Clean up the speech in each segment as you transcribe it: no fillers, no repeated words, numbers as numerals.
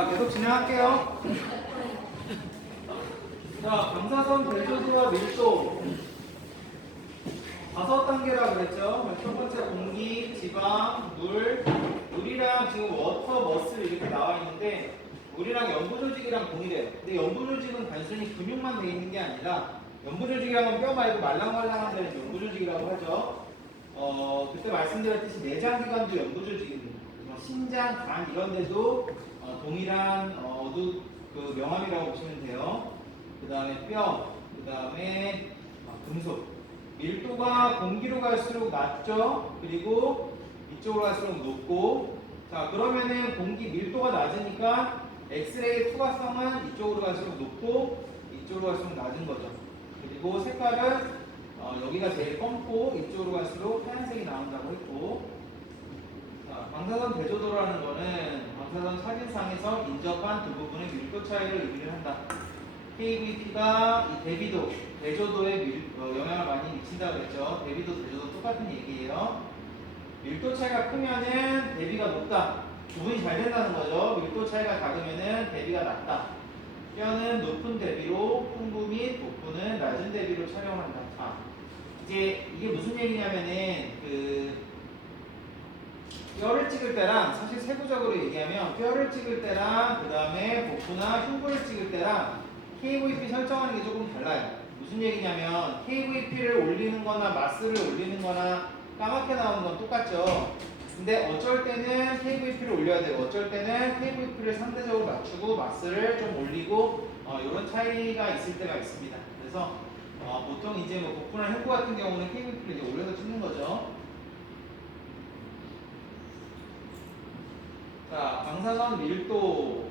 자, 계속 진행할게요. 자, 방사선 대조도와 밀도 5단계라 그랬죠. 첫 번째 공기, 지방, 물이랑 지금 워터, 머슬 이렇게 나와 있는데 물이랑 연부 조직이랑 동일해요. 근데 연부 조직은 단순히 근육만 돼 있는 게 아니라 연부 조직이랑은 뼈 말고 말랑말랑한 데는 연부 조직이라고 하죠. 그때 말씀드렸듯이 내장기관도 연부 조직입니다. 신장, 간 이런 데도 동일한 그 명암이라고 보시면 돼요. 그 다음에 뼈, 그 다음에 금속. 밀도가 공기로 갈수록 낮죠. 그리고 이쪽으로 갈수록 높고. 자, 그러면은 공기 밀도가 낮으니까 엑스레이 투과성은 이쪽으로 갈수록 높고 이쪽으로 갈수록 낮은 거죠. 그리고 색깔은 여기가 제일 검고 이쪽으로 갈수록 하얀색이 나온다고 했고. 자, 방사선 대조도라는 거는 방사선 사진상에서 인접한 두 부분의 밀도 차이를 의미를 한다. KVP가 이 대비도, 대조도에 영향을 많이 미친다고 그랬죠. 대비도, 대조도 똑같은 얘기예요. 밀도 차이가 크면은 대비가 높다. 구분이 잘 된다는 거죠. 밀도 차이가 작으면은 대비가 낮다. 뼈는 높은 대비로, 풍부 및 복부는 낮은 대비로 촬영한다. 자, 이제 이게 무슨 얘기냐면은 뼈를 찍을 때랑 사실 세부적으로 얘기하면 뼈를 찍을 때랑 그 다음에 복부나 흉부를 찍을 때랑 KVP 설정하는 게 조금 달라요. 무슨 얘기냐면 KVP를 올리는 거나 마스를 올리는 거나 까맣게 나오는 건 똑같죠. 근데 어쩔 때는 KVP를 올려야 되고 어쩔 때는 KVP를 상대적으로 낮추고 마스를 좀 올리고 이런 차이가 있을 때가 있습니다. 그래서 보통 이제 뭐 복부나 흉부 같은 경우는 KVP를 이제 올려서 찍는 거죠. 자, 방사선 밀도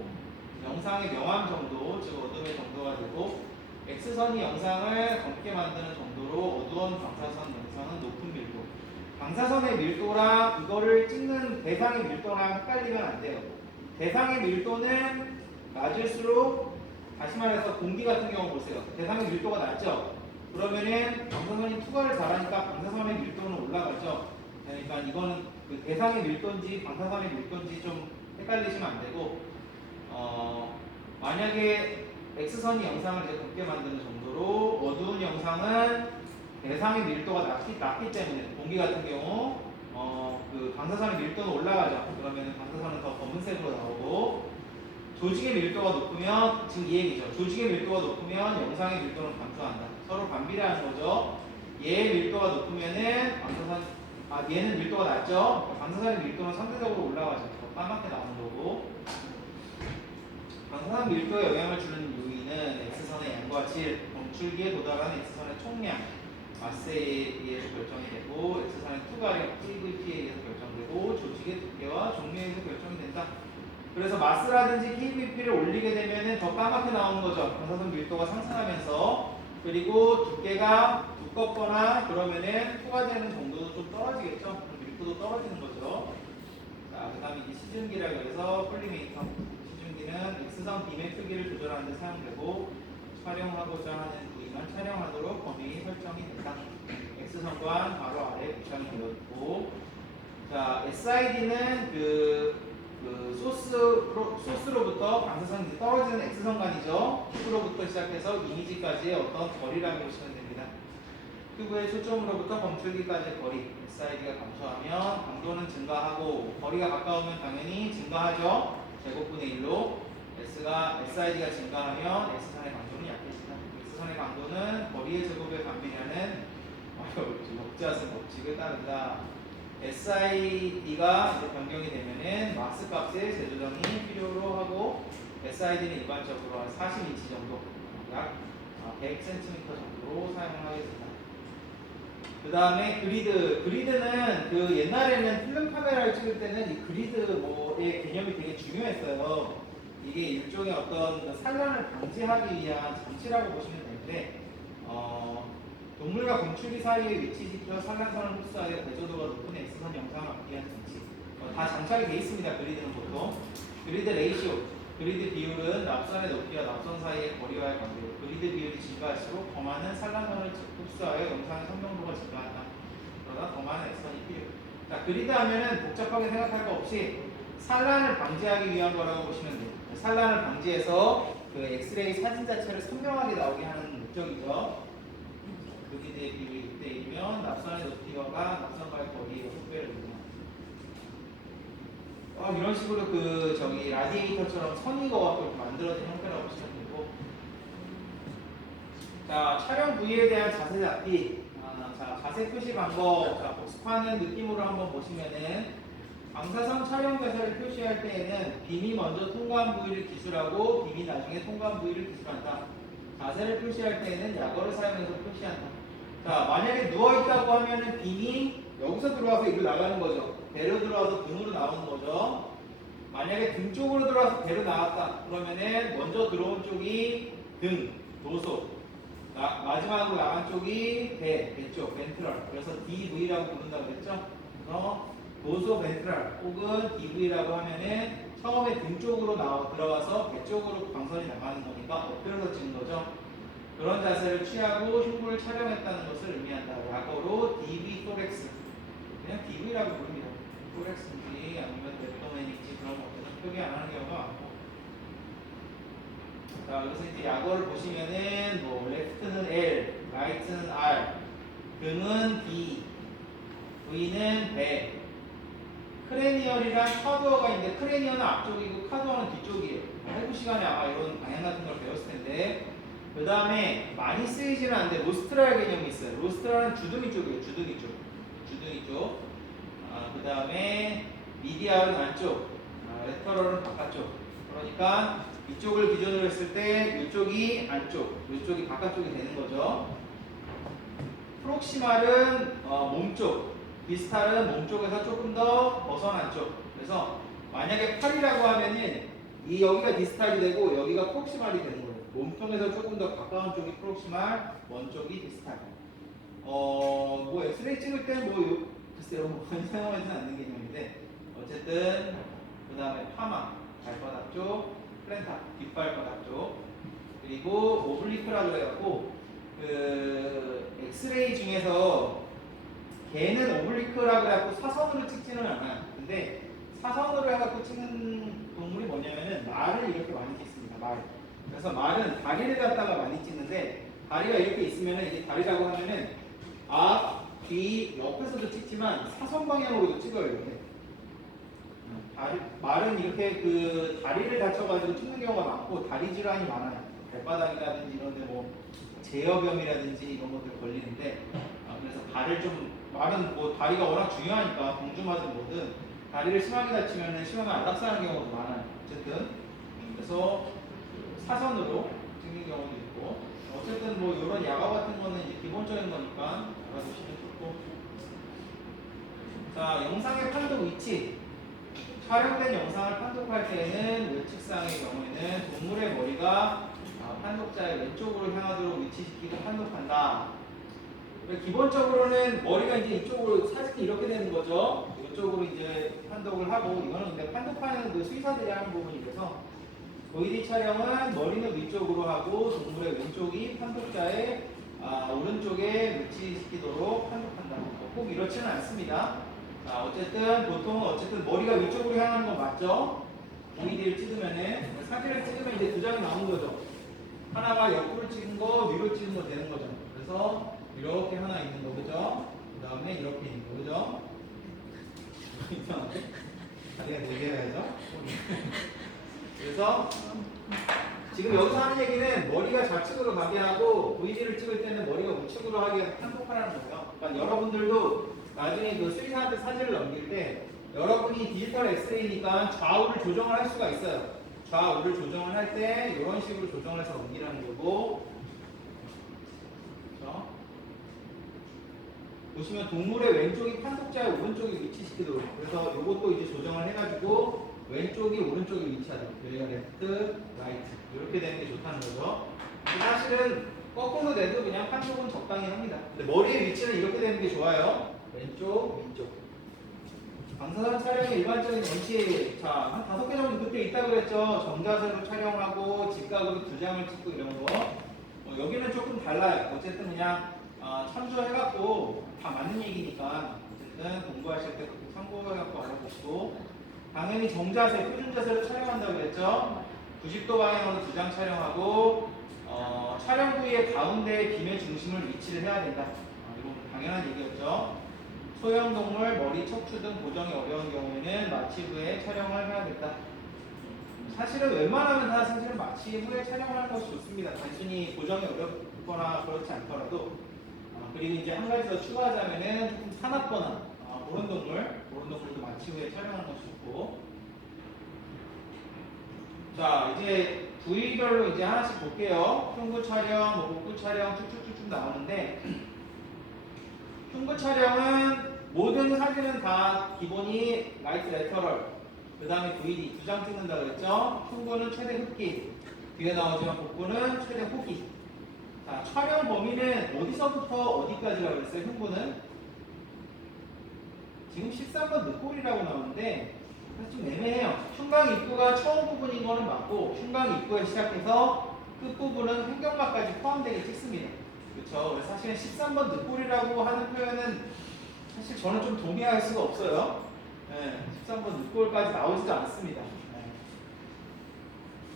영상의 명암 정도, 즉 어둠의 정도가 되고 X선이 영상을 검게 만드는 정도로 어두운 방사선 영상은 높은 밀도. 방사선의 밀도랑 이거를 찍는 대상의 밀도랑 헷갈리면 안 돼요. 대상의 밀도는 낮을수록, 다시 말해서 공기 같은 경우 보세요. 대상의 밀도가 낮죠? 그러면은 방사선이 투과를 잘하니까 방사선의 밀도는 올라가죠. 그러니까 이거는 그 대상의 밀도인지 방사선의 밀도인지 좀 헷갈리시면 안 되고, 만약에 X선이 영상을 이제 곱게 만드는 정도로 어두운 영상은 대상의 밀도가 낮기 때문에 공기 같은 경우 그 방사선의 밀도는 올라가죠. 그러면 방사선은 더 검은색으로 나오고, 조직의 밀도가 높으면, 지금 이 얘기죠. 조직의 밀도가 높으면 영상의 밀도는 감소한다. 서로 반비례하는 거죠. 얘의 밀도가 높으면은 얘는 밀도가 낮죠. 방사선의 밀도는 상대적으로 올라가죠. 더 까맣게 나오는 거고. 방사선 밀도에 영향을 주는 요인은 X선의 양과 질, 검출기에 도달하는 X선의 총량, 마스에 의해서 결정이 되고, X선의 투과력, KVP에 의해서 결정되고, 조직의 두께와 종류에 의해서 결정이 된다. 그래서 마스라든지 KVP를 올리게 되면은 더 까맣게 나오는 거죠. 방사선 밀도가 상승하면서. 그리고 두께가 두껍거나 그러면은 투과되는 정도도 좀 떨어지겠죠. 그럼 밀도도 떨어지는 거죠. 자, 그 다음에 이제 시중기라고 해서 폴리메이터. 시중기는 X선 빔의 크기를 조절하는 데 사용되고, 촬영하고자 하는 부위만 촬영하도록 범위 설정이 된다. X선과 바로 아래 부착이 되어 있고, 자, SID는 소스로부터 방사선이 떨어지는 X선관이죠. 큐브로부터 시작해서 이미지까지의 어떤 거리라고 보시면 됩니다. 큐브의 초점으로부터 검출기까지의 거리, SID가 감소하면 강도는 증가하고, 거리가 가까우면 당연히 증가하죠. 제곱분의 1로 SID가 증가하면 X선의 강도는 약해진다. X선의 강도는 거리의 제곱에 반비례하는 역지하수 법칙을 따른다. SID가 변경이 되면은 마스 값의 재조정이 필요로 하고, SID는 일반적으로 한 40인치 정도, 약 100cm 정도로 사용을 하게 된다. 그 다음에 그리드는 옛날에는 필름 카메라를 찍을 때는 이 그리드의 개념이 되게 중요했어요. 이게 일종의 어떤 산란을 방지하기 위한 장치라고 보시면 되는데, 동물과 검출기 사이에 위치시켜 산란선을 흡수하여 대조도가 높은 X선 영상을 얻기 위한 장치. 다 장착이 되어 있습니다. 그리드는 보통. 그리드 레이시오, 그리드 비율은 납선의 높이와 납선 사이의 거리와의 관계로 그리드 비율이 증가할수록 더 많은 산란선을 흡수하여 영상의 선명도가 증가한다. 그러나 더 많은 X선이 필요해요. 자, 그리드 하면은 복잡하게 생각할 거 없이 산란을 방지하기 위한 거라고 보시면 돼요. 산란을 방지해서 그 엑스레이 사진 자체를 선명하게 나오게 하는 목적이죠. 여기 대비 6대 1이면 납선의 높이와 납선과의 거리의 속도를 이런 식으로 그 저기 라디에이터처럼 선이거와 이렇게 만들어진 형태라고 보시면 되고, 자 촬영 부위에 대한 자세 잡기. 자 자세 표시 방법. 자 복습하는 느낌으로 한번 보시면은 방사선 촬영 자세를 표시할 때에는 빔이 먼저 통과한 부위를 기술하고 빔이 나중에 통과한 부위를 기술한다. 자세를 표시할 때에는 약어를 사용해서 표시한다. 자 만약에 누워 있다고 하면은 빔이 여기서 들어와서 이리로 나가는 거죠. 배로 들어와서 등으로 나오는 거죠. 만약에 등 쪽으로 들어와서 배로 나왔다 그러면은 먼저 들어온 쪽이 등, 도소, 마지막으로 나간 쪽이 배 쪽, 벤트럴. 그래서 DV라고 부른다고 그랬죠. 그래서 도소 벤트럴 혹은 DV라고 하면은 처음에 등 쪽으로 들어와서 배 쪽으로 광선이 나가는 거니까 엎드려서 찍는 거죠. 그런 자세를 취하고 흉부를 촬영했다는 것을 의미한다. 약어로 DV 토렉스. 그냥 DV라고 부릅니다. 토렉스인지 아니면 랩도맨인지 그런 것들은 표기 안 하는 경우가 많고. 자, 여기서 이제 약어를 보시면은 뭐 레프트는 L, 라이트는 R, 등은 D, V는 배. 크레니얼이랑 카두어가 있는데 크레니얼은 앞쪽이고 카두어는 뒤쪽이에요. 해부 시간에 아마 이런 방향 같은 걸 배웠을 텐데. 그 다음에 많이 쓰이지는 않는데 로스트랄 개념이 있어요. 로스트랄은 주둥이 쪽이에요. 주둥이 쪽. 주둥이 쪽. 그 다음에 미디알은 안쪽. 레터럴은 바깥쪽. 그러니까 이쪽을 기준으로 했을 때 이쪽이 안쪽, 이쪽이 바깥쪽이 되는 거죠. 프록시말은 몸쪽, 디스탈은 몸쪽에서 조금 더 벗어난 쪽. 그래서 만약에 팔이라고 하면은 이 여기가 디스탈이 되고 여기가 프록시말이 되는 거예요. 몸통에서 조금 더 가까운 쪽이 프록시말, 먼 쪽이 디스탈. 뭐 엑스레이 찍을 때는 글쎄요, 사용하지는 않는 개념인데 어쨌든 그 다음에 파마, 발바닥 쪽, 플랜타, 뒷발바닥 쪽, 그리고 오블리크라고 해갖고 그 엑스레이 중에서 걔는 오블리크라고 해갖고 사선으로 찍지는 않아요. 근데 사선으로 해갖고 찍는 동물이 뭐냐면은 말을 이렇게 많이 찍습니다. 말. 그래서 말은 다리를 갖다가 많이 찍는데 다리가 이렇게 있으면은 이게 다리라고 하면은 앞, 뒤, 옆에서도 찍지만 사선 방향으로도 찍어요. 이렇게. 말은 이렇게 그 다리를 다쳐가지고 찍는 경우가 많고 다리 질환이 많아요. 발바닥이라든지 이런데 뭐 제어병이라든지 이런 것들 걸리는데 그래서 말은 뭐 다리가 워낙 중요하니까 공주마든 뭐든 다리를 심하게 다치면은 심하게 안락사하는 경우도 많아요. 어쨌든 그래서 사선으로 찍는 경우도 있고 어쨌든 뭐 이런 야가 같은 거는 이제 기본적인 거니까 알아두시면 좋고. 자, 영상의 판독 위치. 촬영된 영상을 판독할 때에는 외측상의 경우에는 동물의 머리가 판독자의 왼쪽으로 향하도록 위치시키고 판독한다. 기본적으로는 머리가 이제 이쪽으로 사진이 이렇게 되는 거죠. 이쪽으로 이제 판독을 하고 이거는 근데 판독하는 그 수의사들이 하는 부분이라서 VD 촬영은 머리는 위쪽으로 하고 동물의 왼쪽이 판독자의 오른쪽에 위치시키도록 판독한다. 꼭 이렇지는 않습니다. 자, 보통은 머리가 위쪽으로 향하는 건 맞죠? VD를 찍으면은 사진을 찍으면 이제 두 장이 나오는 거죠. 하나가 옆으로 찍은 거, 위로 찍은 거 되는 거죠. 그래서 이렇게 하나 있는 거, 그죠? 그 다음에 이렇게 있는 거, 그죠? 이상한데? 다리가 4개가 해야죠? 그래서 지금 여기서 하는 얘기는 머리가 좌측으로 가게 하고 VD를 찍을 때는 머리가 우측으로 하게 해서 판독하라는 거예요. 그러니까 여러분들도 나중에 그 수의사한테 사진을 넘길 때 여러분이 디지털 엑스레이니까 좌우를 조정을 할 수가 있어요. 좌우를 조정을 할 때 이런 식으로 조정을 해서 넘기라는 거고, 그렇죠? 보시면 동물의 왼쪽이 판독자의 오른쪽에 위치시키도록, 그래서 이것도 이제 조정을 해가지고 왼쪽이 오른쪽에 위치하도록, 여기가 레프트, 라이트 이렇게 되는 게 좋다는 거죠. 사실은 거꾸로 내도 그냥 판독은 적당히 합니다. 근데 머리의 위치는 이렇게 되는 게 좋아요. 왼쪽, 위쪽. 방사선 촬영의 일반적인 원칙, 자, 한 5개 정도 그때 있다고 그랬죠. 정자세로 촬영하고 직각으로 2장을 찍고 이런 거. 여기는 조금 달라요. 어쨌든 그냥 참조해갖고 다 맞는 얘기니까 어쨌든 공부하실 때 참고해갖고 알아보시고, 당연히 정자세, 표준 자세로 촬영한다고 그랬죠. 90도 방향으로 2장 촬영하고 촬영 부위의 가운데 김의 중심을 위치를 해야 된다. 이건 당연한 얘기였죠. 소형 동물, 머리, 척추 등 고정이 어려운 경우에는 마취 후에 촬영을 해야 된다. 사실은 웬만하면 다 사실은 마취 후에 촬영하는 것이 좋습니다. 단순히 고정이 어렵거나 그렇지 않더라도. 그리고 이제 한 가지 더 추가하자면은 조금 사납거나 그런 동물도 마취 후에 촬영하는 것이 좋고. 자, 이제 부위별로 이제 하나씩 볼게요. 흉부 촬영, 복부 촬영 쭉쭉쭉쭉 나오는데, 흉부 촬영은 모든 사진은 다 기본이 라이트 레터럴, 그 다음에 VD 2장 찍는다 그랬죠. 흉부는 최대 흡기, 뒤에 나오지만 복부는 최대 호기. 자, 촬영 범위는 어디서부터 어디까지라고 그랬어요? 흉부는 지금 13번 늑골이라고 나오는데 좀 애매해요. 흉곽 입구가 처음 부분인 거는 맞고, 흉곽 입구에 시작해서 끝부분은 횡격막까지 포함되게 찍습니다. 그렇죠? 그래서 사실은 13번 늑골이라고 하는 표현은 사실 저는 좀 동의할 수가 없어요. 네, 13번 늑골까지 나오지도 않습니다.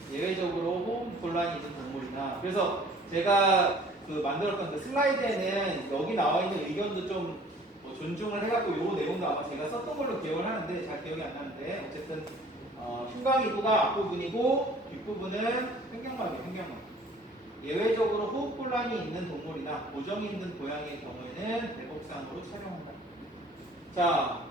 네. 예외적으로 호흡 곤란이 있는 동물이나, 그래서 제가 만들었던 그 슬라이드에는 여기 나와 있는 의견도 좀 존중을 해갖고 요 내용도 아마 제가 썼던 걸로 기억을 하는데 잘 기억이 안 나는데, 어쨌든 흉곽 입구가 앞부분이고 뒷부분은 횡격막이에요. 횡격막. 예외적으로 호흡 곤란이 있는 동물이나 고정이 있는 고양이의 경우에는 대복상으로 촬영한다. 자,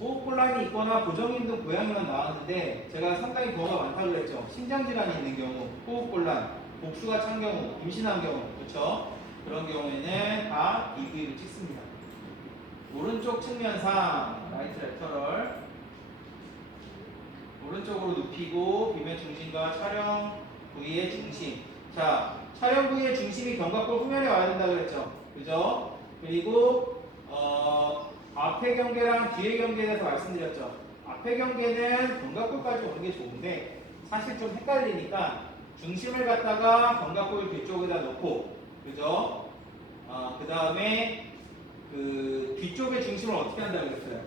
호흡 곤란이 있거나 고정이 있는 고양이만 나왔는데 제가 상당히 경우가 많다고 그랬죠. 신장 질환이 있는 경우, 호흡 곤란, 복수가 찬 경우, 임신한 경우, 그렇죠? 그런 경우에는 다 DV를 찍습니다. 오른쪽 측면상 라이트 레터럴, 오른쪽으로 눕히고 빔의 중심과 촬영 부위의 중심. 자, 촬영 부위의 중심이 견갑골 후면에 와야 된다고 그랬죠. 그죠? 그리고 앞에 경계랑 뒤에 경계에 대해서 말씀드렸죠. 앞에 경계는 견갑골까지 오는 게 좋은데 사실 좀 헷갈리니까 중심을 갖다가 견갑골 뒤쪽에다 놓고, 그죠? 그 다음에 그 뒤쪽의 중심을 어떻게 한다고 그랬어요?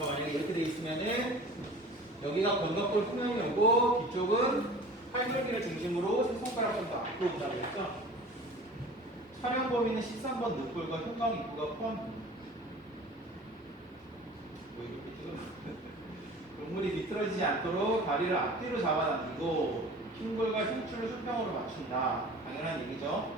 만약에 이렇게 돼 있으면은 여기가 견갑골 후면이 오고 뒤쪽은 팔절기를 중심으로 세 손가락 정도 앞으로 온다고 했죠? 촬영 범위는 13번 늑골과 흉곽 입구가 포함됩니다. 뭐 이렇게 지금 동물이 비틀어지지 않도록 다리를 앞뒤로 잡아당기고 흉골과 흉추를 수평으로 맞춘다. 당연한 얘기죠.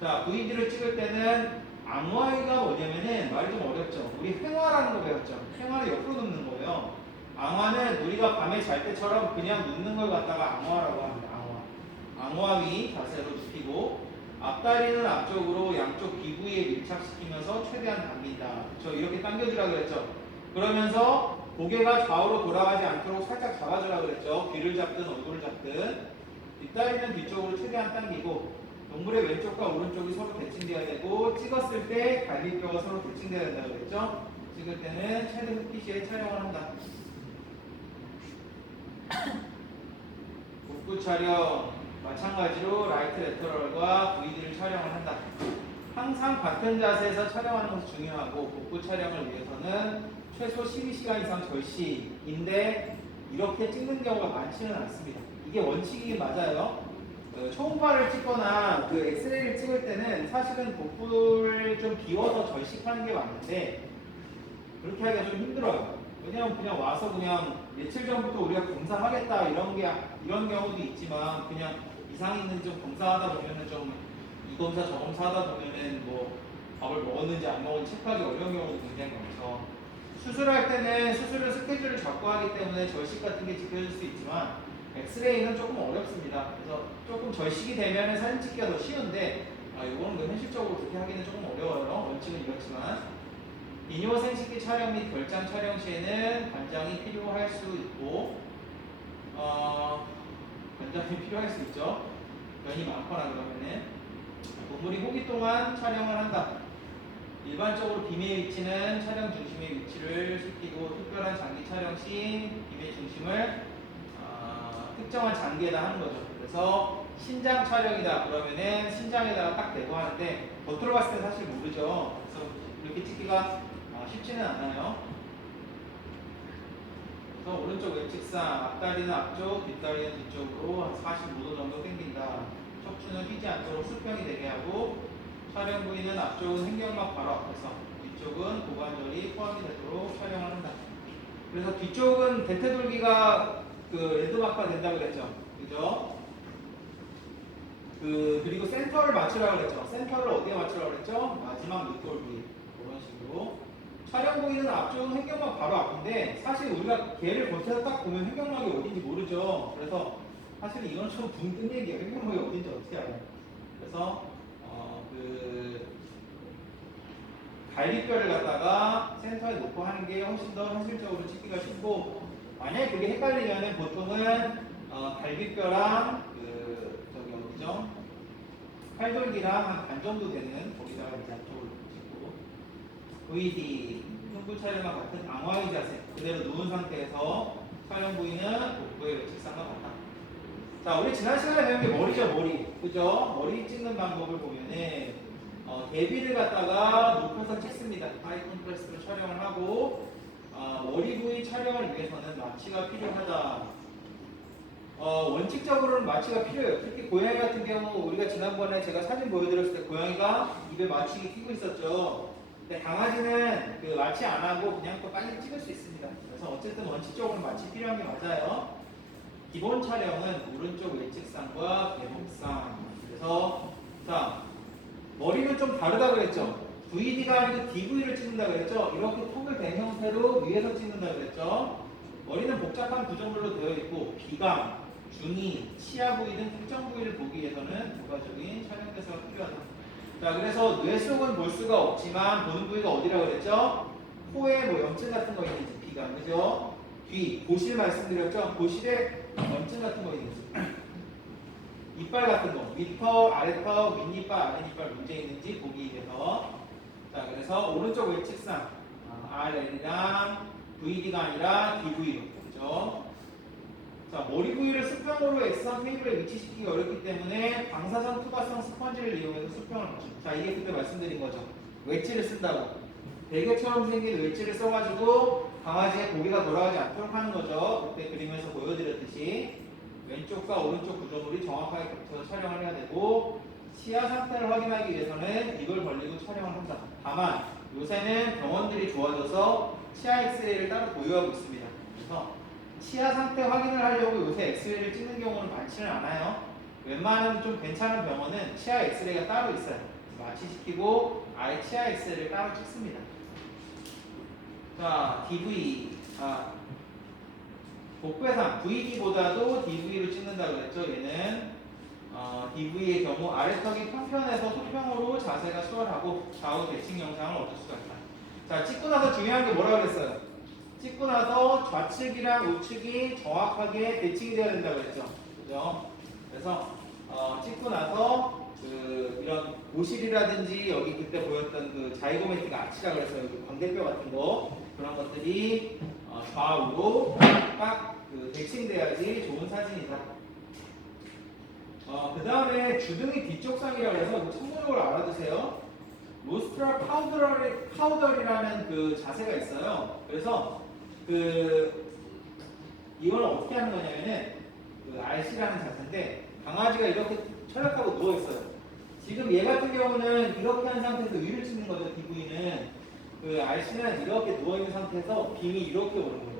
자, VD를 찍을 때는 앙화위가 뭐냐면은 말이 좀 어렵죠. 우리 횡화라는 거 배웠죠. 횡화를 옆으로 눕는 거예요. 앙화는 우리가 밤에 잘 때처럼 그냥 눕는 걸 갖다가 앙화라고 합니다. 앙화위 자세로 눕히고 앞다리는 앞쪽으로 양쪽 귀 부위에 밀착시키면서 최대한 당긴다. 그렇죠? 이렇게 당겨주라 그랬죠. 그러면서 고개가 좌우로 돌아가지 않도록 살짝 잡아주라 그랬죠. 귀를 잡든 얼굴을 잡든. 뒷다리는 뒤쪽으로 최대한 당기고 동물의 왼쪽과 오른쪽이 서로 대칭돼야 되고, 찍었을 때 갈비뼈가 서로 대칭돼야 된다고 그랬죠. 찍을 때는 최대 흡기 시에 촬영을 한다. 복부 촬영 마찬가지로 라이트 레터럴과 VD를 촬영을 한다. 항상 같은 자세에서 촬영하는 것이 중요하고, 복부 촬영을 위해서는 최소 12시간 이상 절시인데 이렇게 찍는 경우가 많지는 않습니다. 이게 원칙이긴 맞아요. 초음파를 찍거나 그 엑스레이를 찍을 때는 사실은 복부를 좀 비워서 절식하는 게 맞는데 그렇게 하기가 좀 힘들어요. 왜냐면 그냥 와서 그냥 며칠 전부터 우리가 검사하겠다 이런 경우도 있지만, 그냥 이상 있는지 좀 검사하다 보면은 좀 이 검사 저 검사 하다 보면은 뭐 밥을 먹었는지 안 먹었는지 체크하기 어려운 경우도 굉장히 많죠. 수술할 때는 수술을 스케줄을 잡고 하기 때문에 절식 같은 게 지켜질 수 있지만 엑스레이는 조금 어렵습니다. 그래서 조금 절식이 되면 사진 찍기가 더 쉬운데 이거는 뭐 현실적으로 그렇게 하기는 조금 어려워요. 원칙은 이렇지만 비뇨 생식기 촬영 및 결장 촬영 시에는 관장이 필요할 수 있고 관장이 필요할 수 있죠. 면이 많거나 그러면은 동물이 호기 동안 촬영을 한다. 일반적으로 빔의 위치는 촬영 중심의 위치를 시키고 특별한 장기 촬영 시 빔의 중심을 특정한 장기에다 하는 거죠. 그래서 신장 촬영이다 그러면은 신장에다가 딱 대고 하는데 겉으로 봤을 때 사실 모르죠. 그래서 이렇게 찍기가 쉽지는 않아요. 그래서 오른쪽 왼측상 앞다리는 앞쪽, 뒷다리는 뒤쪽으로 한 45도 정도 당긴다. 척추는 휘지 않도록 수평이 되게 하고 촬영 부위는 앞쪽은 횡격막 바로 앞에서 뒤쪽은 고관절이 포함이 되도록 촬영을 한다. 그래서 뒤쪽은 대퇴돌기가 그 레드마크가 된다고 그랬죠. 그죠? 그리고 센터를 맞추라고 그랬죠. 센터를 어디에 맞추라고 그랬죠? 마지막 밑돌 부위. 그런 식으로. 촬영 부위는 앞쪽은 횡격막 바로 앞인데 사실 우리가 걔를 겉에서 딱 보면 횡격막이 어딘지 모르죠. 그래서 사실 이건 좀 붕 뜬 얘기예요. 횡격막이 어딘지 어떻게 알아요? 그래서 그 갈비뼈를 갖다가 센터에 놓고 하는 게 훨씬 더 현실적으로 찍기가 쉽고, 만약에 그게 헷갈리면은 보통은 갈비뼈랑 그 저기 어디죠? 팔돌기랑 한 반 정도 되는 거기다가 이제 안쪽으로 찍고 VD 흉부 촬영과 같은 앙와이 자세 그대로 누운 상태에서 촬영 부위는 복부의 외측상과 같다. 자, 우리 지난 시간에 배운 게 머리죠, 머리. 그죠? 머리 찍는 방법을 보면은 대비를 갖다가 높여서 찍습니다. 하이 콘트라스트로 촬영을 하고 머리 부위 촬영을 위해서는 마취가 필요하다. 원칙적으로는 마취가 필요해요. 특히 고양이 같은 경우 우리가 지난번에 제가 사진 보여드렸을 때 고양이가 입에 마취기 끼고 있었죠. 근데 강아지는 그 마취 안 하고 그냥 또 빨리 찍을 수 있습니다. 그래서 어쨌든 원칙적으로 마취 필요한 게 맞아요. 기본 촬영은 오른쪽 외측상과 개목상. 그래서 자, 머리는 좀 다르다고 그랬죠. VD가 아니고 DV를 찍는다 그랬죠. 이렇게 턱을 댄 형태로 위에서 찍는다 그랬죠. 머리는 복잡한 구조물로 되어 있고 비강, 중이, 치아 부위 등 특정 부위를 보기 위해서는 부가적인 촬영 대사가 필요하다. 자, 그래서 뇌 속은 볼 수가 없지만 보는 부위가 어디라고 그랬죠? 코에 뭐 염증 같은 거 있는지 비강, 그죠? 귀, 고실 말씀드렸죠? 고실에 염증 같은 거 있는지 이빨 같은 거, 윗턱, 아래턱, 윗니빨, 아랫니빨 문제 있는지 보기 위해서. 자, 그래서 오른쪽 외측상 RL이랑 VD가 아니라 DV로, 그죠? 자, 머리 부위를 수평으로 X선 테이블에 위치시키기 어렵기 때문에 방사선 투과성 스펀지를 이용해서 수평을 맞춥니다. 자, 이게 그때 말씀드린 거죠. 웨지를 쓴다고. 베개처럼 생긴 웨지를 써가지고 강아지의 고개가 돌아가지 않도록 하는 거죠. 그때 그림에서 보여드렸듯이. 왼쪽과 오른쪽 구조물이 정확하게 겹쳐서 촬영을 해야 되고, 치아 상태를 확인하기 위해서는 입을 벌리고 촬영을 한다. 다만 요새는 병원들이 좋아져서 치아 엑스레이를 따로 보유하고 있습니다. 그래서 치아 상태 확인을 하려고 요새 엑스레이를 찍는 경우는 많지는 않아요. 웬만한 좀 괜찮은 병원은 치아 엑스레이가 따로 있어요. 마취시키고 아예 치아 엑스레이를 따로 찍습니다. 자, DV 복부해상 VD보다도 DV로 찍는다고 그랬죠. 얘는 DV의 경우 아래턱이 평편해서 수평으로 자세가 수월하고 좌우 대칭 영상을 얻을 수가 있다. 자, 찍고 나서 중요한 게 뭐라고 그랬어요? 찍고 나서 좌측이랑 우측이 정확하게 대칭이 되어야 된다고 그랬죠. 그죠? 그래서 찍고 나서 이런 고실이라든지 여기 그때 보였던 그 자이고매틱 아치라고 해서 여기 광대뼈 같은 거 그런 것들이 좌우로 딱 대칭돼야지 좋은 사진이다. 그 다음에 주둥이 뒤쪽상이라고 해서 참고적으로 알아두세요. 로스트라 파우더리라는 그 자세가 있어요. 그래서 이걸 어떻게 하는 거냐면은 RC라는 자세인데 강아지가 이렇게 철학하고 누워 있어요. 지금 얘 같은 경우는 이렇게 한 상태에서 위를 찍는 거죠. DV는 RC는 이렇게 누워 있는 상태에서 빔이 이렇게 오는 거예요.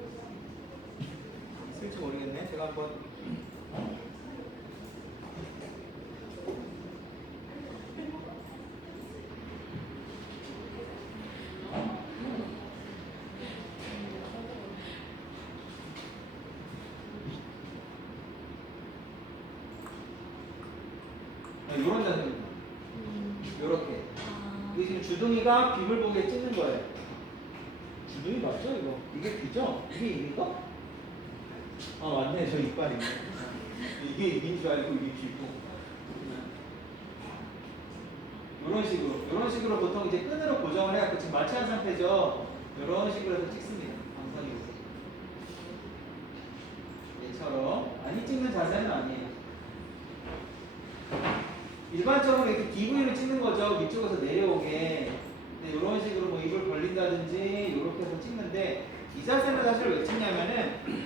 있을지 모르겠네. 제가 한번 이런 자세입니다. 이렇게. 이게 지금 주둥이가 빔을 보게 찍는 거예요. 주둥이 맞죠? 이게 귀죠? 이게 입니까? 맞네. 저 이빨이네. 이게 입인 줄 알고 이게 귀고. 이런 식으로 보통 이제 끈으로 고정을 해갖고 지금 마취한 상태죠. 이런 식으로 해서 찍습니다. 방선이 얘처럼 많이 찍는 자세는 아니에요. 일반적으로 이렇게 DV를 찍는 거죠. 위쪽에서 내려오게. 근데 이런 식으로 뭐 입을 벌린다든지 이렇게 해서 찍는데 이 자세는 사실 왜 찍냐면은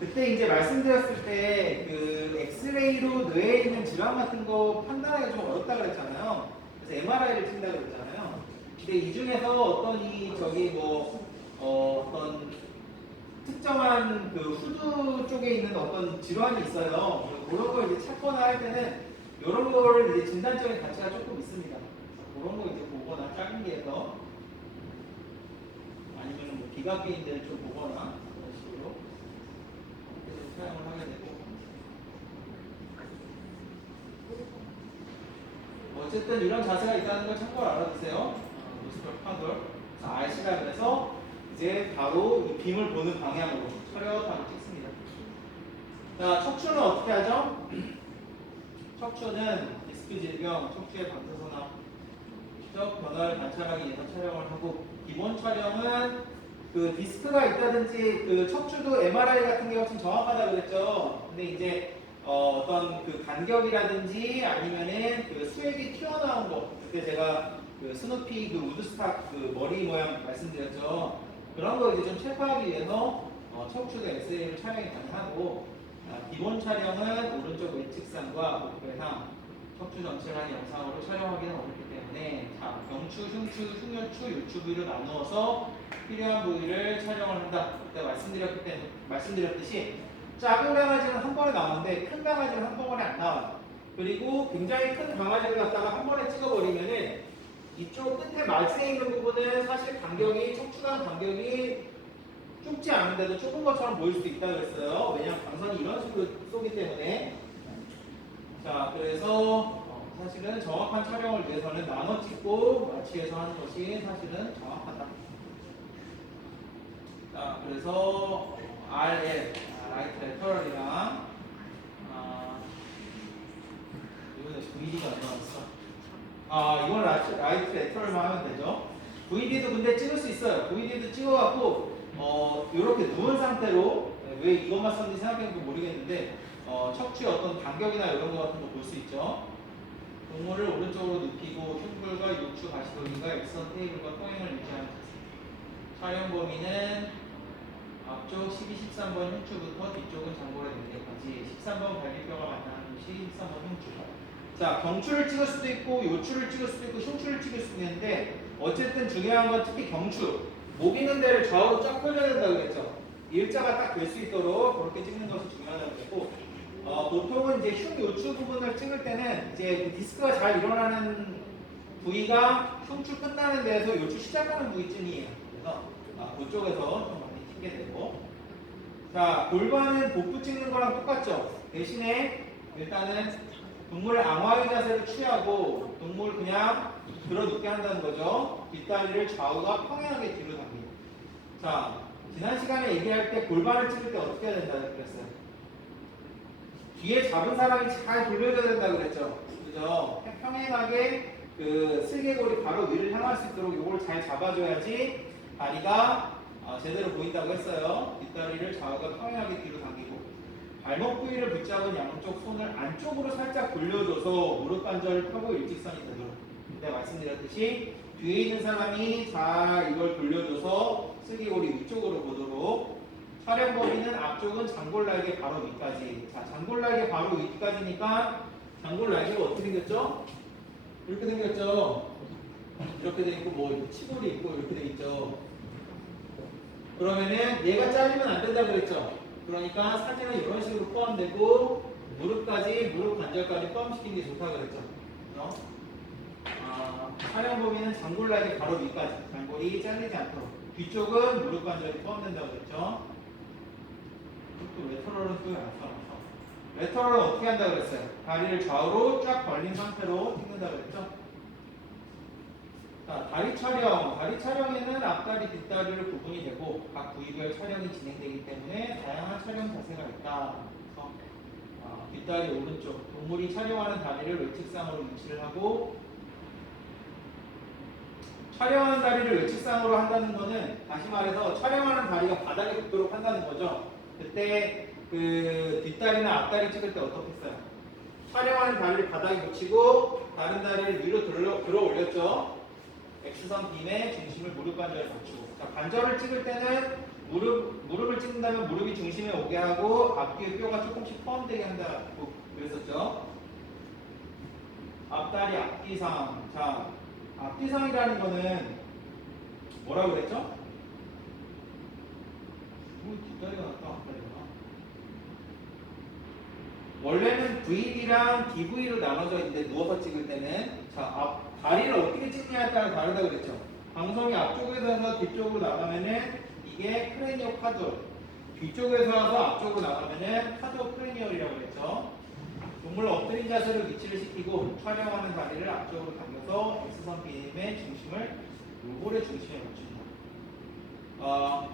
그때 이제 말씀드렸을 때 그 엑스레이로 뇌에 있는 질환 같은 거 판단하기가 좀 어렵다 그랬잖아요. 그래서 MRI를 찍는다 그랬잖아요. 근데 이 중에서 어떤 이 저기 뭐 어떤 특정한 그 후두 쪽에 있는 어떤 질환이 있어요. 그런 걸 이제 찾거나 할 때는 이런 거를 이제 진단적인 가치가 조금 있습니다. 그런 거 이제 보거나 작은 게서 아니면 뭐 비각기인들 좀 보거나 그런 식으로 사용을 하게 되고. 어쨌든 이런 자세가 있다는 걸 참고로 알아두세요. 노스컬 파돌. RC라 그래서 이제 바로 이 빔을 보는 방향으로 차렷하게 찍습니다. 자, 척추는 어떻게 하죠? 척추는 디스크 질병, 척추의 방사선암적 변화를 관찰하기 위해서 촬영을 하고, 기본 촬영은 그 디스크가 있다든지 그 척추도 MRI 같은 게 훨씬 정확하다 그랬죠. 근데 이제 어떤 그 간격이라든지 아니면은 그 수액이 튀어나온 거, 그때 제가 그 스누피 그 우드스탁 그 머리 모양 말씀드렸죠. 그런 거 이제 좀 체크하기 위해서 척추도 엑스레이를 촬영이 가능하고, 기본 촬영은 오른쪽 외측상과 목표상 척추 전체를 한 영상으로 촬영하기는 어렵기 때문에 자, 경추, 흉추, 흉요추, 요추 부위로 나누어서 필요한 부위를 촬영을 한다. 그때 말씀드렸듯이 작은 강아지는 한 번에 나오는데 큰 강아지는 한 번에 안 나와요. 그리고 굉장히 큰 강아지를 갖다가 한 번에 찍어버리면은 이쪽 끝에 말씀에 있는 부분은 사실 간격이 척추간 간격이 좁지 않은데도 좁은 것처럼 보일 수도 있다고 했어요. 왜냐하면 방선이 이런 식으로 쏘기 때문에. 자, 그래서 사실은 정확한 촬영을 위해서는 나눠 찍고 마취해서 하는 것이 사실은 정확하다. 자, 그래서 RL, 라이트 레터럴이랑 이번에 VD가 안 나왔어. 이건 라이트 레터럴만 하면 되죠. VD도 근데 찍을 수 있어요. VD도 찍어갖고 이렇게 누운 상태로, 왜 이것만 썼는지 생각해보면 모르겠는데 척추의 어떤 간격이나 이런 거 같은 거 볼 수 있죠. 동물을 오른쪽으로 눕히고 흉불과 요추 가시돌기가 일선 테이블과 통행을 유지하는 자세. 촬영 범위는 앞쪽 12, 13번 흉추부터 뒤쪽은 장골의 내개까지 13번 갈비뼈가 만나는 곳이 13번 흉추. 자, 경추를 찍을 수도 있고 요추를 찍을 수도 있고 흉추를 찍을 수도 있는데 어쨌든 중요한 건 특히 경추. 목 있는 데를 좌우로 쫙 펴줘야 된다고 그랬죠. 일자가 딱 될 수 있도록 그렇게 찍는 것이 중요하다고 그랬고, 보통은 이제 흉요추 부분을 찍을 때는 이제 그 디스크가 잘 일어나는 부위가 흉추 끝나는 데에서 요추 시작하는 부위쯤이에요. 그래서 그쪽에서 좀 많이 찍게 되고, 자, 골반은 복부 찍는 거랑 똑같죠. 대신에 일단은 동물 앙화의 자세를 취하고 동물 그냥 들어 눕게 한다는 거죠. 뒷다리를 좌우가 평행하게 뒤로 당기고. 자, 지난 시간에 얘기할 때 골반을 찍을 때 어떻게 해야 된다고 그랬어요? 뒤에 잡은 사람이 잘 돌려줘야 된다고 그랬죠. 그죠? 평행하게 그 슬개골이 바로 위를 향할 수 있도록 이걸 잘 잡아줘야지 다리가 제대로 보인다고 했어요. 뒷다리를 좌우가 평행하게 뒤로 당기고, 발목 부위를 붙잡은 양쪽 손을 안쪽으로 살짝 돌려줘서 무릎 관절을 펴고 일직선이 되도록. 그때 말씀드렸듯이 뒤에 있는 사람이 잘 이걸 돌려줘서 슬개골이 위쪽으로 보도록. 촬영 범위는 앞쪽은 장골날개 바로 위까지. 자, 장골날개 바로 위까지니까 장골날개가 어떻게 생겼죠? 이렇게 생겼죠? 이렇게 돼 있고 뭐 치골이 있고 이렇게 돼 있죠. 그러면은 얘가 잘리면 안 된다 그랬죠? 그러니까 사진은 이런 식으로 포함되고 무릎까지, 무릎 관절까지 포함시키는 게 좋다 그랬죠. 촬영 범위는 장골날개 바로 위까지. 장골이 잘리지 않도록. 뒤쪽은 무릎 관절이 포함된다고 그랬죠. 또 레터럴은 또 안 써놨어. 레터럴은 어떻게 한다고 그랬어요? 다리를 좌우로 쫙 벌린 상태로 찍는다고 그랬죠. 자, 다리 촬영. 다리 촬영에는 앞다리, 뒷다리를 구분이 되고 각 부위별 촬영이 진행되기 때문에 다양한 촬영 자세가 있다. 그래서 뒷다리 오른쪽. 동물이 촬영하는 다리를 외측상으로 위치를 하고, 촬영하는 다리를 외측상으로 한다는 거는 다시 말해서 촬영하는 다리가 바닥에 붙도록 한다는 거죠. 그때 그 뒷다리나 앞다리 찍을 때 어떻게 했어요? 촬영하는 다리를 바닥에 붙이고 다른 다리를 위로 들어 올렸죠. X선 빔의 중심을 무릎 관절에 맞추고. 자, 관절을 찍을 때는 무릎을 찍는다면 무릎이 중심에 오게 하고 앞뒤의 뼈가 조금씩 포함되게 한다고 그랬었죠. 앞다리 앞뒤상. 자, 앞뒤상이라는 거는 뭐라고 그랬죠? 뒷다리가 낫다, 앞다리가. 원래는 VD랑 DV로 나눠져 있는데 누워서 찍을 때는 자, 다리를 어떻게 찍느냐에 따라 다르다 그랬죠. 방송이 앞쪽에서 해서 뒤쪽으로 나가면은 이게 크레니오 카드. 뒤쪽에서 와서 앞쪽으로 나가면은 카드 크레니얼이라고 그랬죠. 동물 엎드린 자세로 위치를 시키고 촬영하는 다리를 앞쪽으로 당겨서 X선 빔의 중심을 요볼의 중심에 맞춘다.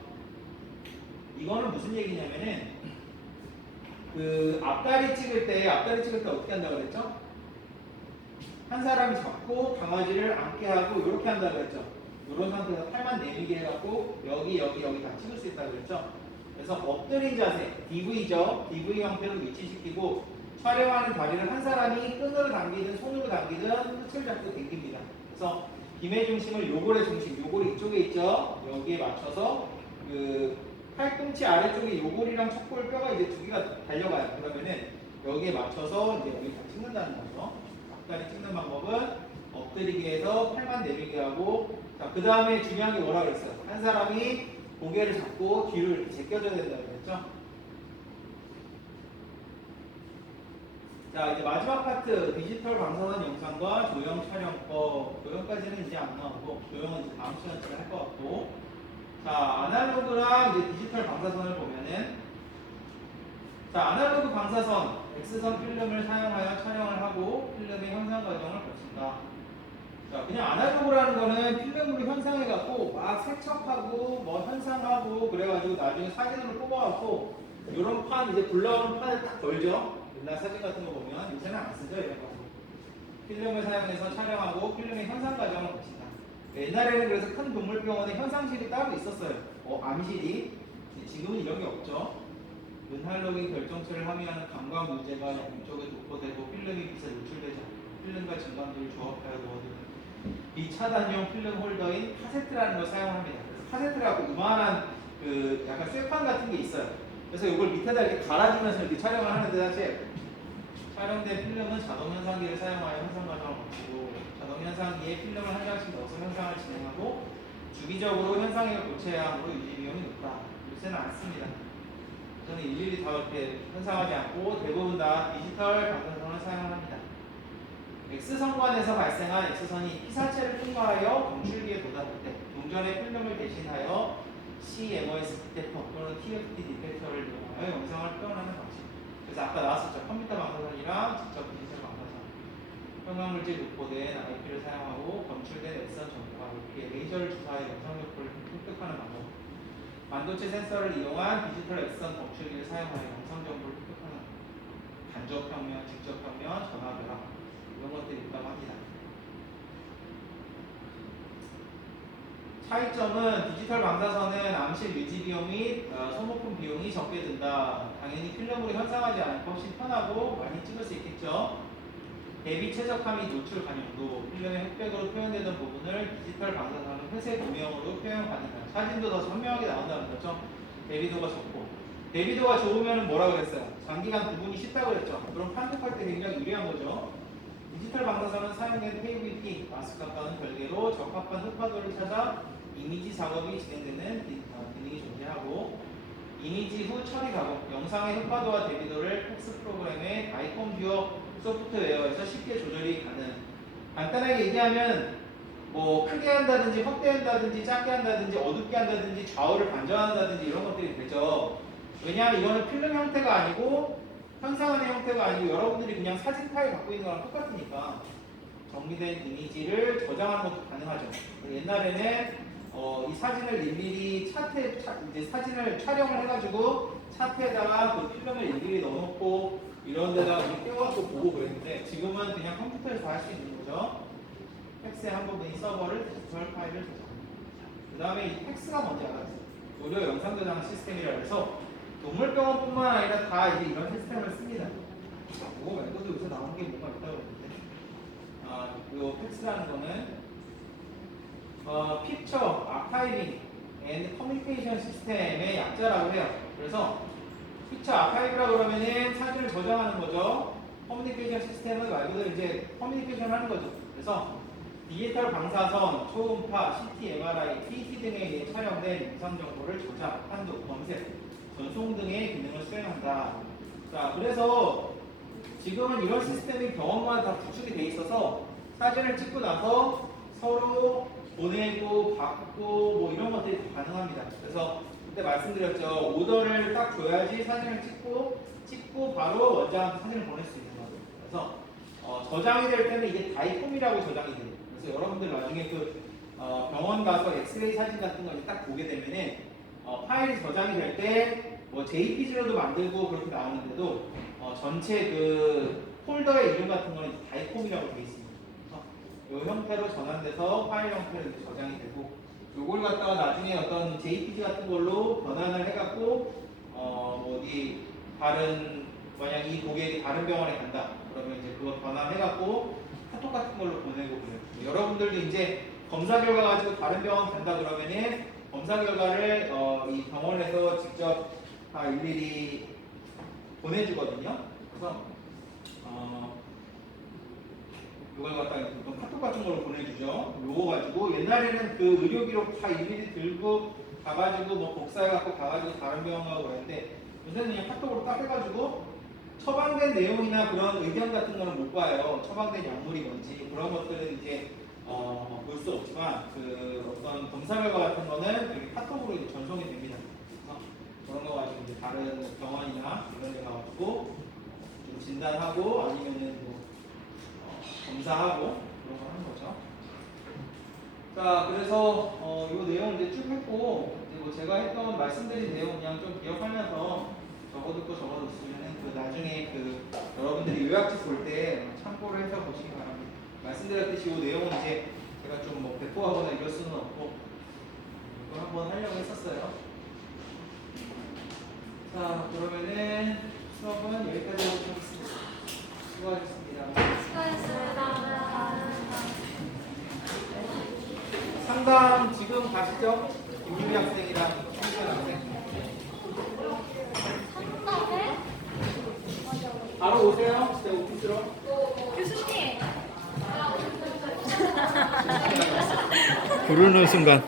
이거는 무슨 얘기냐면은 그 앞다리 찍을 때 어떻게 한다고 그랬죠? 한 사람이 잡고 강아지를 앉게 하고 이렇게 한다고 그랬죠. 이런 상태에서 팔만 내밀게 해갖고 여기 다 찍을 수 있다고 그랬죠. 그래서 엎드린 자세, DV죠. DV 형태로 위치시키고 촬영하는 다리를 한 사람이 끈으로 당기든 손으로 당기든 끝을 잡고 당깁니다. 그래서 빔의 중심을 요골의 중심, 요골이 이쪽에 있죠. 여기에 맞춰서 그 팔꿈치 아래쪽에 요골이랑 척골 뼈가 이제 두 개가 달려가요. 그러면은 여기에 맞춰서 이제 여기 다 찍는다는 거죠. 앞다리 찍는 방법은 엎드리게 해서 팔만 내밀게 하고, 자, 그 다음에 중요한 게 뭐라 그랬어요? 한 사람이 고개를 잡고 뒤로 이렇게 제껴줘야 된다고 그랬죠? 자, 이제 마지막 파트 디지털 방사선 영상과 조형 촬영법. 조형까지는 이제 안 나오고 조형은 이제 다음 시간쯤에 할 것 같고, 자, 아날로그랑 이제 디지털 방사선을 보면은, 자, 아날로그 방사선 X선 필름을 사용하여 촬영을 하고 필름의 현상 과정을 거친다. 자, 그냥 아날로그라는 거는 필름으로 현상해갖고 막 세척하고 뭐 현상하고 그래가지고 나중에 사진으로 뽑아갖고 이런 판 이제 굴러오는 판을 딱 걸죠. 옛날 사진 같은 거 보면 요새는 안 쓰죠, 이런 거. 필름을 사용해서 촬영하고 필름의 현상 과정을 거친다. 옛날에는 그래서 큰 동물병원에 현상실이 따로 있었어요. 암실이. 지금은 이런 게 없죠. 은할로긴 결정체를 함유하는 감광 문제가 양쪽에 도포되고 필름이 빛에 노출되지 않고 필름과 진광기를 조합하여 넣어두는 비차단용 필름 홀더인 카세트라는 걸 사용합니다. 그래서 카세트라고 이만한 그 약간 쇠판 같은 게 있어요. 그래서 이걸 밑에다 이렇게 갈아주면서 이렇게 촬영을 하는데, 사실 촬영된 필름은 자동 현상기를 사용하여 현상 과정을 거치고 자동 현상기에 필름을 한 장씩 넣어서 현상을 진행하고 주기적으로 현상액을 고쳐야 하므로 유지 비용이 높다. 요새는 안 씁니다. 저는 일일이 다 이렇게 현상하지 않고 대부분 다 디지털 방사선을 사용합니다. X선관에서 발생한 X선이 피사체를 통과하여 검출기에 도달할 때 동전의 필름을 대신하여 CMOS 디텍터 또는 TFT 디텍터를 이용하여 영상을 표현하는 방식. 그래서 아까 나왔었죠. 컴퓨터 방사선이랑 직접 디지털 방사선. 형광물질 녹보된 IP를 사용하고 검출된 X선 정보가 IP에 레이저를 주사하여 영상 벽보를 획득하는 방법. 반도체 센서를 이용한 디지털 X선 검출기를 사용하여 영상 정보를 획득하는 간접 평면, 직접 평면, 전화 벼락 이런 것들이 있다고 합니다. 차이점은 디지털 방사선은 암실 유지 비용 및 소모품 비용이 적게 든다. 당연히 필름으로 현상하지 않고 훨씬 편하고 많이 찍을 수 있겠죠. 대비 최적화 및 노출 가능도, 필름의 흑백으로 표현되던 부분을 디지털 방사선은 회색 도명으로 표현 가능한. 사진도 더 선명하게 나온다는 거죠. 대비도가 좋고. 대비도가 좋으면 뭐라 그랬어요? 장기간 구분이 쉽다고 그랬죠. 그럼 판독할 때 굉장히 유리한 거죠. 디지털 방사선은 사용된 PVT, 마스크과는 별개로 적합한 흑화도를 찾아 이미지 작업이 진행되는 기능이 존재하고, 이미지 후 처리 작업, 영상의 흑화도와 대비도를 팩스 프로그램의 아이콘 뷰어 소프트웨어에서 쉽게 조절이 가능. 간단하게 얘기하면 뭐 크게 한다든지 확대한다든지 작게 한다든지 어둡게 한다든지 좌우를 반전한다든지 이런 것들이 되죠. 왜냐하면 이거는 필름 형태가 아니고 현상하는 형태가 아니고 여러분들이 그냥 사진 파일 갖고 있는 거랑 똑같으니까 정리된 이미지를 저장하는 것도 가능하죠. 옛날에는 이 사진을 일일이 이제 사진을 촬영을 해가지고 차트에다가 그 필름을 일일이 넣어놓고 이런 데다가 띄워갖고 보고 그랬는데, 지금은 그냥 컴퓨터에서 다 할 수 있는 거죠. 팩스의 한 부분이 서버를 디지털 파일을 저장합니다. 그 다음에 이 팩스가 뭔지 알았어요. 무료 영상 저장 시스템이라 해서 동물병원뿐만 아니라 다 이제 이런 시스템을 씁니다. 그거 말고도 요새 나온 게 뭐가 있다고 그러는데, 요 팩스라는 거는 픽처 아카이빙 앤 커뮤니케이션 시스템의 약자라고 해요. 그래서 픽처 아카이브라고 그러면은 사진을 저장하는 거죠. 커뮤니케이션 시스템은 말 그대로 이제 커뮤니케이션 하는 거죠. 그래서 디지털 방사선, 초음파, CT, MRI, PT 등에 의해 촬영된 영상 정보를 조작, 판독, 검색, 전송 등의 기능을 수행한다. 자, 그래서 지금은 이런 시스템이 병원마다 다 구축이 돼 있어서 사진을 찍고 나서 서로 보내고 받고 뭐 이런 것들이 다 가능합니다. 그래서 그때 말씀드렸죠. 오더를 딱 줘야지 사진을 찍고 바로 원장한테 사진을 보낼 수 있는 거예요. 그래서 저장이 될 때는 이게 다이폼이라고 저장이 돼요. 그래서 여러분들 나중에 병원 가서 엑스레이 사진 같은 거 딱 보게 되면은 파일이 저장이 될 때 뭐 JPG로도 만들고 그렇게 나오는데도 전체 그 폴더의 이름 같은 거는 다이폼이라고 되어 있습니다. 그래서 이 형태로 전환돼서 파일 형태로 이렇게 저장이 되고 요걸 갖다가 나중에 어떤 JPG 같은 걸로 변환을 해갖고 뭐 어디 다른 만약 이 고객이 다른 병원에 간다 그러면 이제 그거 변환해갖고 카톡 같은 걸로 보내고 그래요. 여러분들도 이제 검사 결과 가지고 다른 병원 간다 그러면은 검사 결과를 이 병원에서 직접 다 일일이 보내주거든요. 그래서 이걸 갖다가 보통 카톡 같은 걸로 보내주죠. 요거 가지고 옛날에는 그 의료 기록 다 일일이 들고 가가지고 뭐 복사해갖고 가가지고 다른 병원 가고 그랬는데 요새는 그냥 카톡으로 딱 해가지고 처방된 내용이나 그런 의견 같은 거는 못 봐요. 처방된 약물이 뭔지 그런 것들은 이제 볼 수 없지만 그 어떤 검사 결과 같은 거는 이렇게 카톡으로 이제 전송이 됩니다. 그래서 그런 거 가지고 이제 다른 병원이나 이런 데 가가지고 좀 진단하고 아니면은 뭐 검사하고 그런 거 하는 거죠. 자, 그래서 이 내용 이제 쭉 했고 이제 뭐 제가 했던 말씀드린 내용 그냥 좀 기억하면서 적어듣고 적어뒀으면은 그 나중에 그 여러분들이 요약집 볼 때 참고를 해서 보시기 바랍니다. 말씀드렸듯이 이 내용은 이제 제가 좀 뭐 배포하거나 이럴 수는 없고 이걸 한번 하려고 했었어요. 자, 그러면은 수업은 여기까지 하도록 하겠습니다. 수고하셨습니다. 수고하셨습니다. 상담 지금 가시죠? 김유미 학생이랑 홍수연 학생. 상담을? 바로 오세요. 제 오피스로. 교수님. 부르는 순간